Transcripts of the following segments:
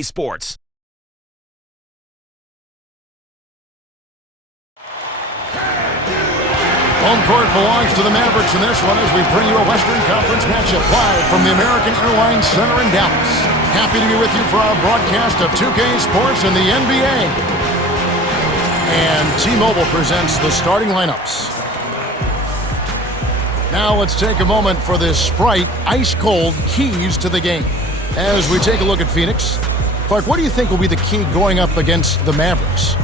Sports. Home court belongs to the Mavericks in this one as we bring you a Western Conference matchup live from the American Airlines Center in Dallas. Happy to be with you for our broadcast of 2K Sports and the NBA. And T-Mobile presents the starting lineups. Now let's take a moment for this Sprite ice-cold keys to the game. As we take a look at Phoenix, Clark, what do you think will be the key going up against the Mavericks?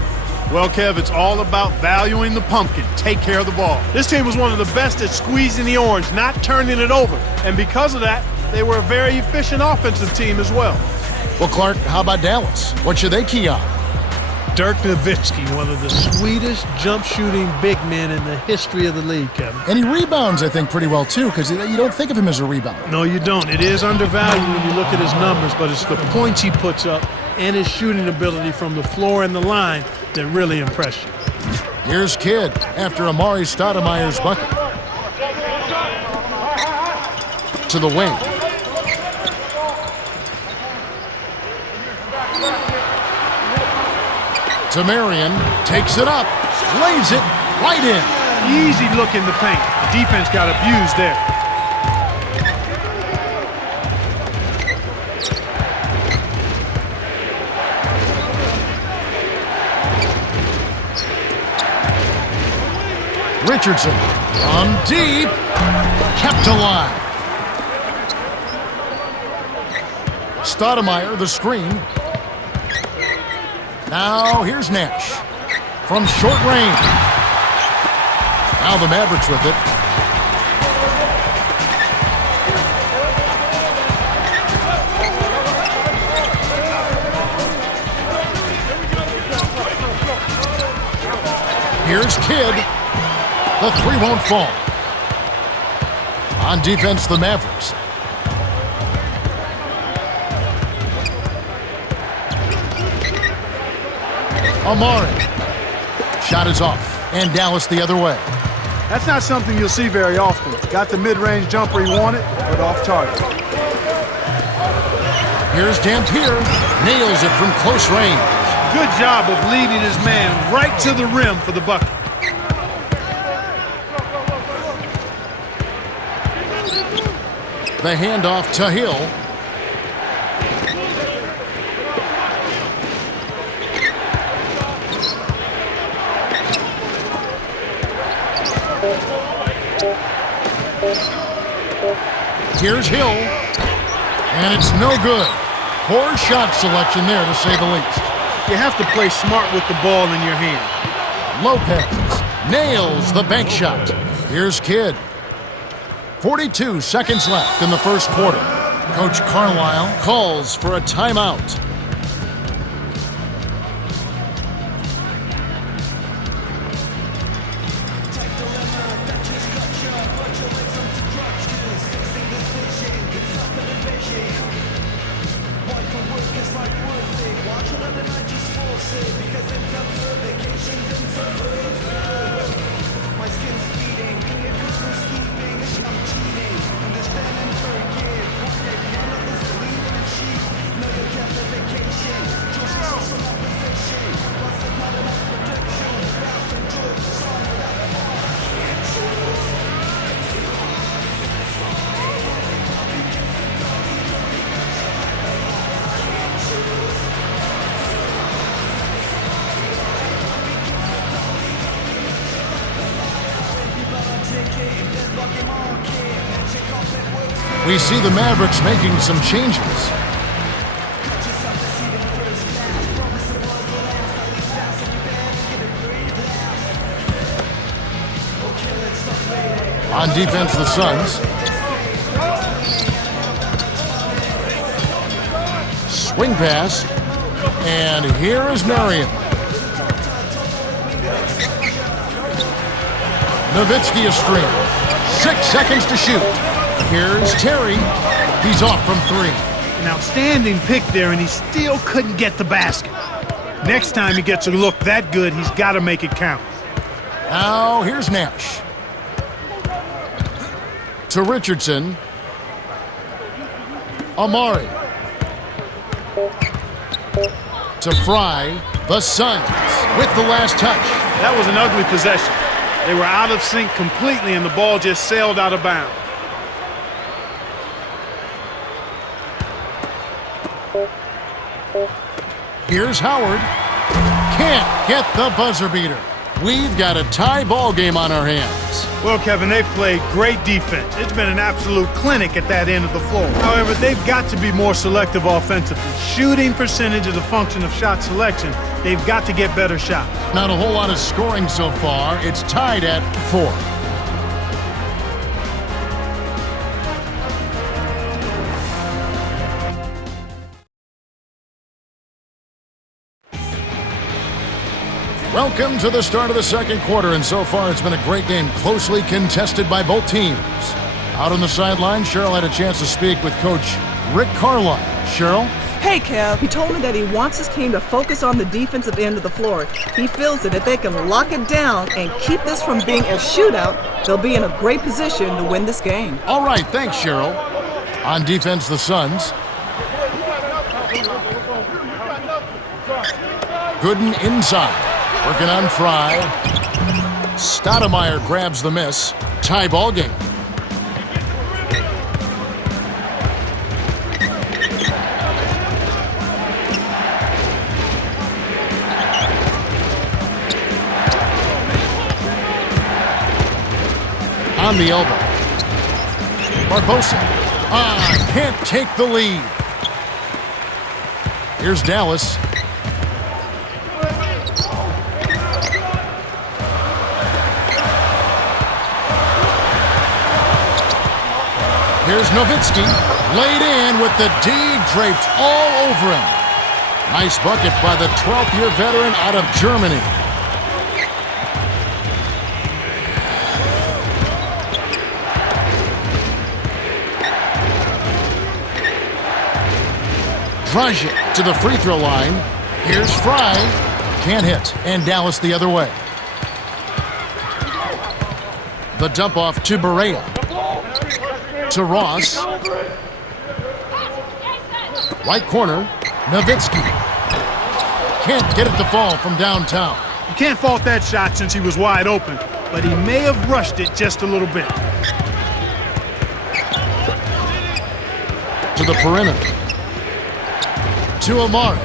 Well, Kev, it's all about valuing the pumpkin. Take care of the ball. This team was one of the best at squeezing the orange, not turning it over. And because of that, they were a very efficient offensive team as well. Well, Clark, how about Dallas? What should they key on? Dirk Nowitzki, one of the sweetest jump-shooting big men in the history of the league, Kevin. And he rebounds, I think, pretty well, too, because you don't think of him as a rebounder. No, you don't. It is undervalued when you look at his numbers, but it's the points he puts up and his shooting ability from the floor and the line that really impress you. Here's Kidd after Amari Stoudemire's bucket. To the wing. To Marion, takes it up, lays it right in. Easy look in the paint. The defense got abused there. Richardson on deep, kept alive. Stoudemire, the screen. Now here's Nash from short range. Now the Mavericks with it. Here's Kidd. The three won't fall. On defense, the Mavericks. Amari. Shot is off, and Dallas the other way. That's not something you'll see very often. Got the mid-range jumper he wanted, but off target. Here's Dampier. Nails it from close range. Good job of leading his man right to the rim for the bucket. The handoff to Hill. Here's Hill. And it's no good. Poor shot selection there, to say the least. You have to play smart with the ball in your hand. Lopez nails the bank shot. Here's Kidd. 42 seconds left in the first quarter. Coach Carlisle calls for a timeout. We see the Mavericks making some changes. On defense, the Suns. Swing pass. And here is Marion. Nowitzki a screen. 6 seconds to shoot. Here's Terry. He's off from three. An outstanding pick there, and he still couldn't get the basket. Next time he gets a look that good, he's got to make it count. Now here's Nash. To Richardson. Amari. To Fry, the Suns with the last touch. That was an ugly possession. They were out of sync completely, and the ball just sailed out of bounds. Here's Howard. Can't get the buzzer beater. We've got a tie ball game on our hands. Well, Kevin, they've played great defense. It's been an absolute clinic at that end of the floor. However, they've got to be more selective offensively. Shooting percentage is a function of shot selection. They've got to get better shots. Not a whole lot of scoring so far. It's tied at 4. Welcome to the start of the second quarter, and so far it's been a great game, closely contested by both teams. Out on the sideline, Cheryl had a chance to speak with Coach Rick Carlisle. Cheryl? Hey, Kev. He told me that he wants his team to focus on the defensive end of the floor. He feels that if they can lock it down and keep this from being a shootout, they'll be in a great position to win this game. All right, thanks, Cheryl. On defense, the Suns. Gooden inside. Working on Fry. Stoudemire grabs the miss. Tie ball game. On the elbow. Barbosa. Can't take the lead. Here's Dallas. Here's Nowitzki, laid in with the D draped all over him. Nice bucket by the 12th-year veteran out of Germany. Dragic to the free throw line. Here's Fry. Can't hit, and Dallas the other way. The dump off to Barea. To Ross. Right corner, Nowitzki. Can't get it to fall from downtown. You can't fault that shot since he was wide open, but he may have rushed it just a little bit. To the perimeter. To Amare.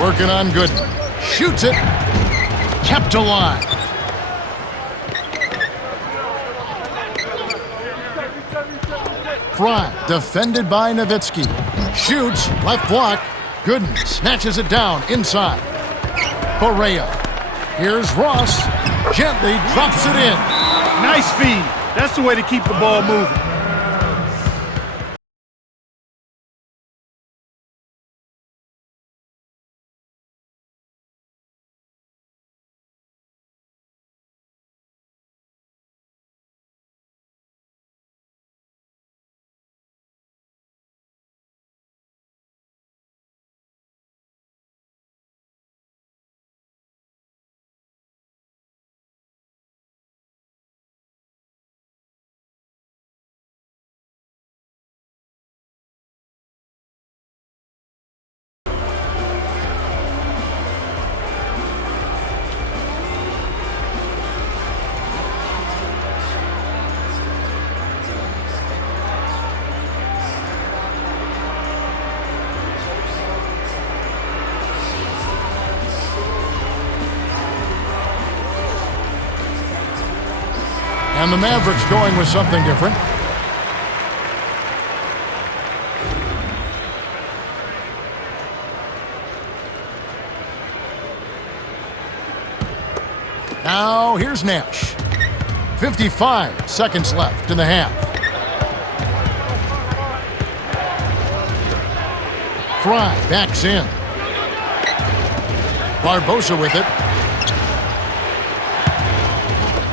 Working on Gooden. Shoots it. Kept alive. Fry, defended by Nowitzki. Shoots, left block. Gooden snatches it down inside. Barea. Here's Ross. Gently drops it in. Nice feed. That's the way to keep the ball moving. And the Mavericks going with something different. Now here's Nash. 55 seconds left in the half. Fry backs in. Barbosa with it.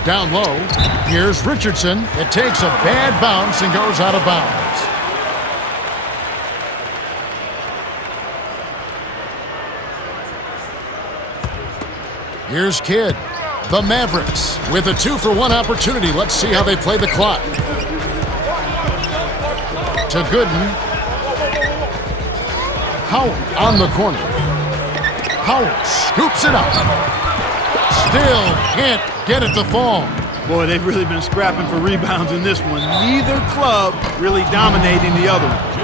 Down low, here's Richardson. It takes a bad bounce and goes out of bounds. Here's Kidd. The Mavericks with a 2-for-1 opportunity. Let's see how they play the clock. To Gooden. Howard on the corner. Howard scoops it up. Still can't get it to fall. Boy, they've really been scrapping for rebounds in this one. Neither club really dominating the other one.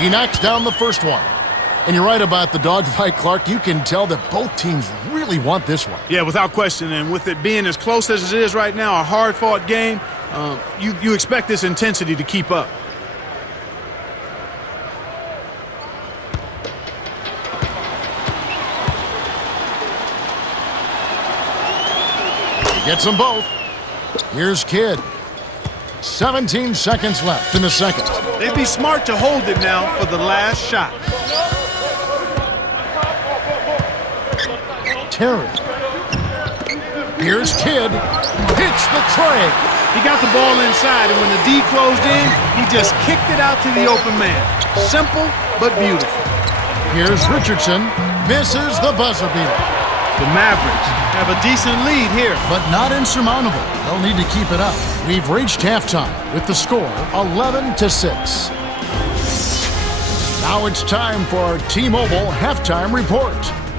He knocks down the first one. And you're right about the dogfight, Clark. You can tell that both teams really want this one. Yeah, without question. And with it being as close as it is right now, a hard-fought game, you expect this intensity to keep up. He gets them both. Here's Kidd. 17 seconds left in the second. They'd be smart to hold it now for the last shot. Terry. Here's Kidd. Hits the tray. He got the ball inside, and when the D closed in, he just kicked it out to the open man. Simple, but beautiful. Here's Richardson. Misses the buzzer beater. The Mavericks have a decent lead here. But not insurmountable. They'll need to keep it up. We've reached halftime with the score 11-6. Now it's time for our T-Mobile halftime report.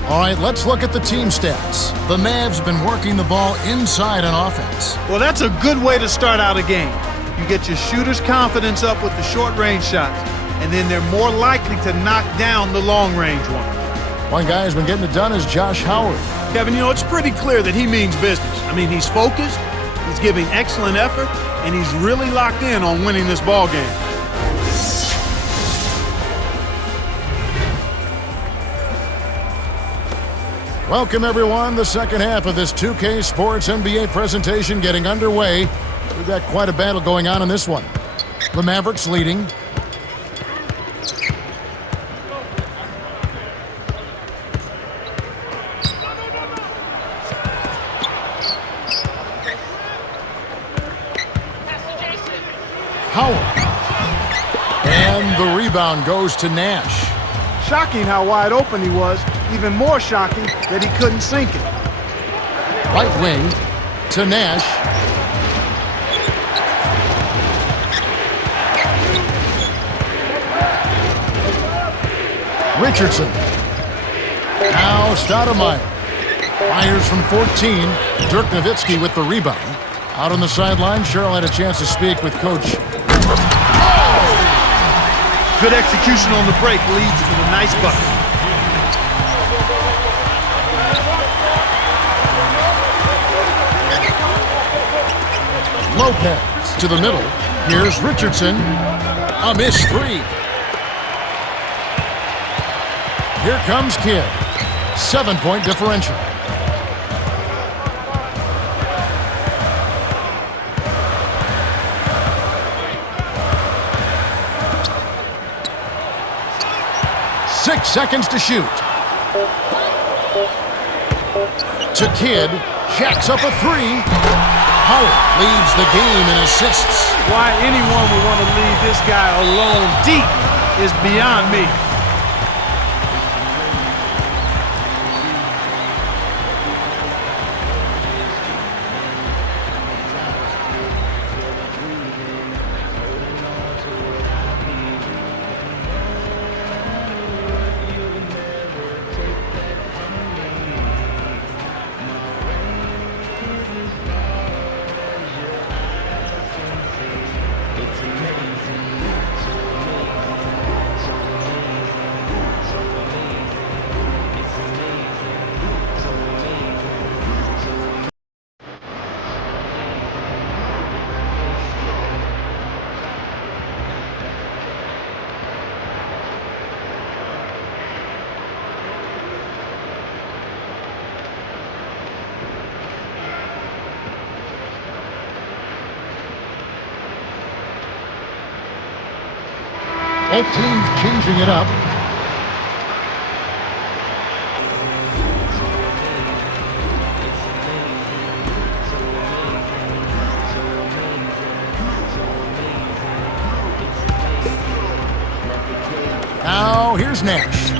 All right, let's look at the team stats. The Mavs have been working the ball inside on offense. Well, that's a good way to start out a game. You get your shooters' confidence up with the short-range shots, and then they're more likely to knock down the long-range ones. One guy who's been getting it done is Josh Howard. Kevin, it's pretty clear that he means business. I mean, he's focused, he's giving excellent effort, and he's really locked in on winning this ball game. Welcome, everyone. The second half of this 2K Sports NBA presentation getting underway. We've got quite a battle going on in this one. The Mavericks leading. Howard. And the rebound goes to Nash. Shocking how wide open he was. Even more shocking that he couldn't sink it. Right wing to Nash. Richardson. Now Stoudemire. Fires from 14. Dirk Nowitzki with the rebound. Out on the sideline, Cheryl had a chance to speak with Coach. Good execution on the break leads to the nice bucket. Lopez to the middle. Here's Richardson. A missed three. Here comes Kidd. 7-point differential. Six seconds to shoot. To Kidd. Jacks up a three. Howard leads the game in assists. Why anyone would want to leave this guy alone deep is beyond me. Both teams changing it up. Now here's Nash.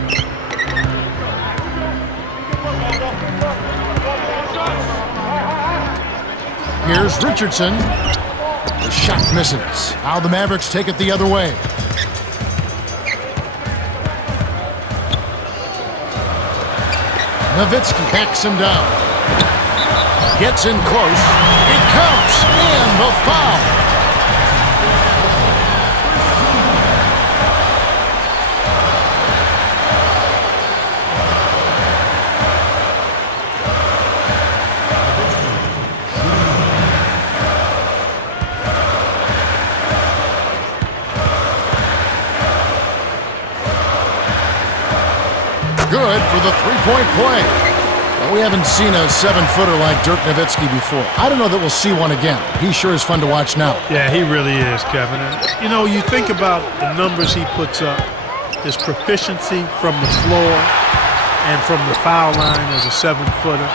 Here's Richardson. The shot misses. Now the Mavericks take it the other way. Nowitzki backs him down. Gets in close. It counts. And the foul. Good for the three-point play. Well, we haven't seen a 7-footer like Dirk Nowitzki before. I don't know that we'll see one again. He sure is fun to watch now. Yeah, he really is, Kevin. And, you know, you think about the numbers he puts up, his proficiency from the floor and from the foul line as a 7-footer.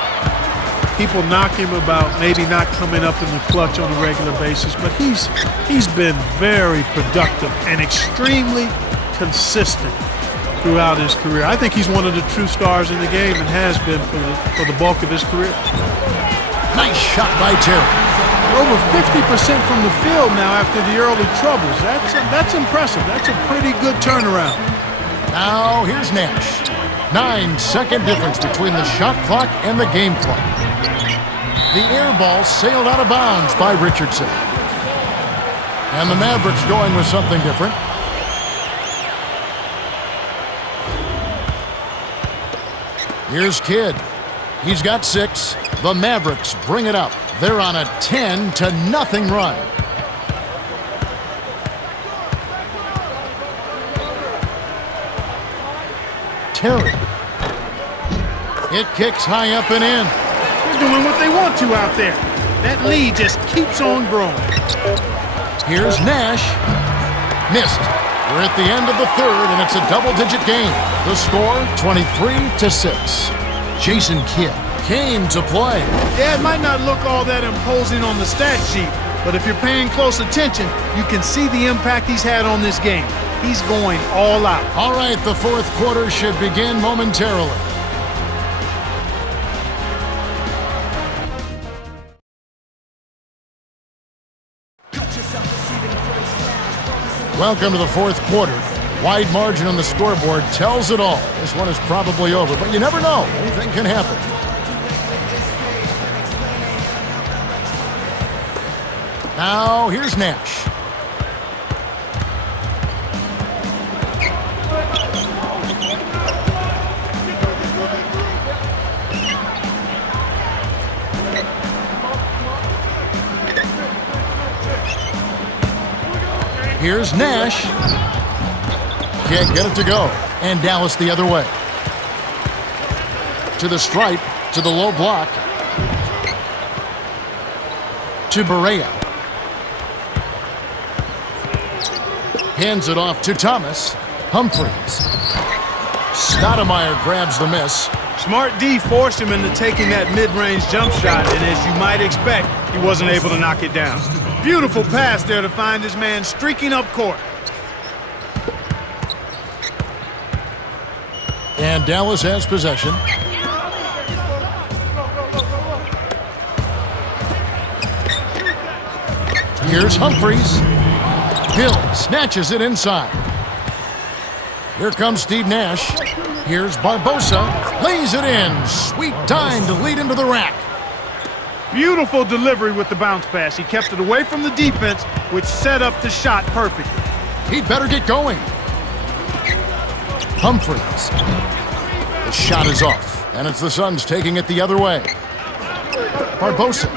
People knock him about maybe not coming up in the clutch on a regular basis, but he's been very productive and extremely consistent throughout his career. I think he's one of the true stars in the game and has been for the bulk of his career. Nice shot by Terry. Over 50% from the field now after the early troubles. That's impressive. That's a pretty good turnaround. Now here's Nash. 9-second difference between the shot clock and the game clock. The air ball sailed out of bounds by Richardson. And the Mavericks going with something different. Here's Kidd. He's got 6. The Mavericks bring it up. They're on a 10-0 run. Terry. It kicks high up and in. They're doing what they want to out there. That lead just keeps on growing. Here's Nash. Missed. We're at the end of the third, and it's a double-digit game. The score, 23-6. Jason Kidd came to play. Yeah, it might not look all that imposing on the stat sheet, but if you're paying close attention, you can see the impact he's had on this game. He's going all out. All right, the fourth quarter should begin momentarily. Welcome to the fourth quarter. Wide margin on the scoreboard tells it all. This one is probably over, but you never know. Anything can happen. Now, here's Nash. Here's Nash. Can't get it to go. And Dallas the other way. To the stripe, to the low block. To Barea. Hands it off to Thomas. Humphries. Stoudemire grabs the miss. Smart D forced him into taking that mid-range jump shot, and as you might expect, he wasn't able to knock it down. Beautiful pass there to find his man streaking up court. And Dallas has possession. Here's Humphries. Hill snatches it inside. Here comes Steve Nash. Here's Barbosa. Lays it in. Sweet time to lead into the rack. Beautiful delivery with the bounce pass. He kept it away from the defense, which set up the shot perfectly. He'd better get going. Humphries. The shot is off, and it's the Suns taking it the other way. Barbosa.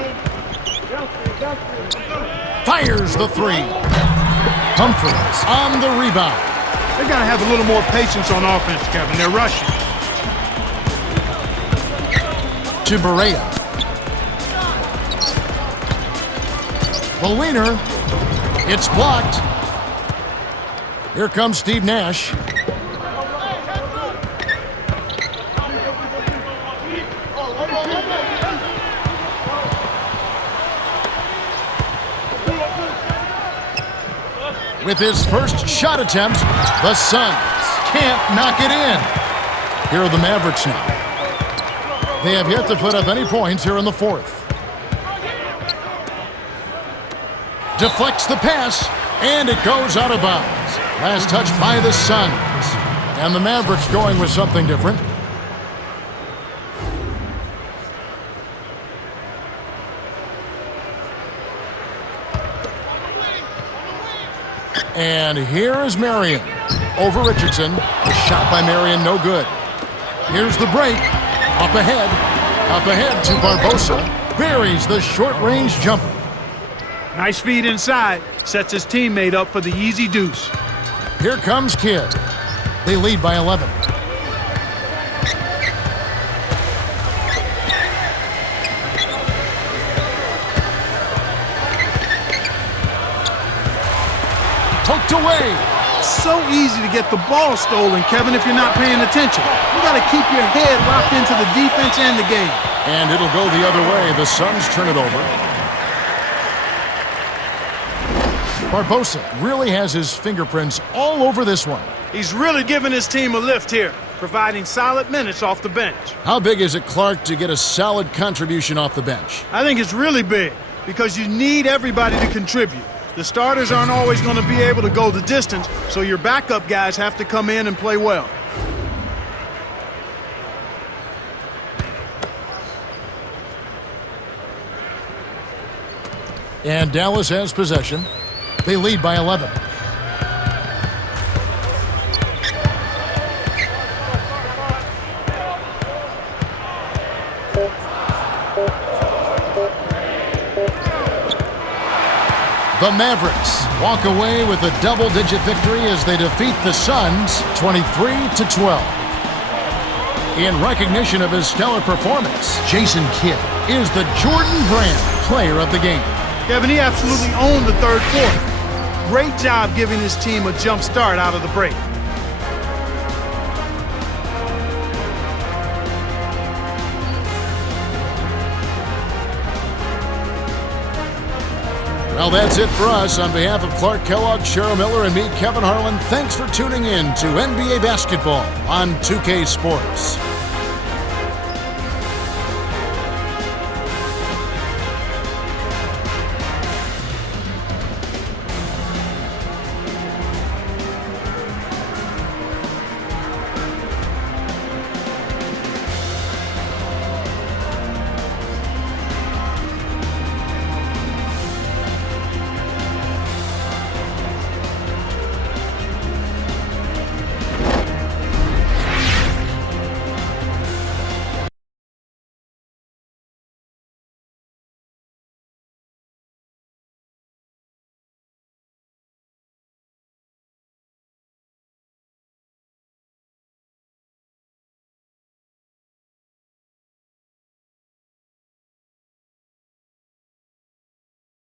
Fires the three. Humphries on the rebound. They got to have a little more patience on offense, Kevin. They're rushing. To Barea. The leaner. It's blocked. Here comes Steve Nash. With his first shot attempt, the Suns can't knock it in. Here are the Mavericks now. They have yet to put up any points here in the fourth. Deflects the pass, and it goes out of bounds. Last touch by the Suns. And the Mavericks going with something different. And here is Marion over Richardson. The shot by Marion, no good. Here's the break. Up ahead to Barbosa. Buries the short-range jumper. Nice feed inside. Sets his teammate up for the easy deuce. Here comes Kidd. They lead by 11. Poked away. So easy to get the ball stolen, Kevin, if you're not paying attention. You got to keep your head locked into the defense and the game. And it'll go the other way. The Suns turn it over. Barbosa really has his fingerprints all over this one. He's really giving his team a lift here, providing solid minutes off the bench. How big is it, Clark, to get a solid contribution off the bench? I think it's really big because you need everybody to contribute. The starters aren't always going to be able to go the distance, so your backup guys have to come in and play well. And Dallas has possession. They lead by 11. The Mavericks walk away with a double-digit victory as they defeat the Suns 23-12. In recognition of his stellar performance, Jason Kidd is the Jordan Brand Player of the Game. Kevin, he absolutely owned the third quarter. Great job giving his team a jump start out of the break. Well, that's it for us. On behalf of Clark Kellogg, Cheryl Miller, and me, Kevin Harlan, thanks for tuning in to NBA Basketball on 2K Sports.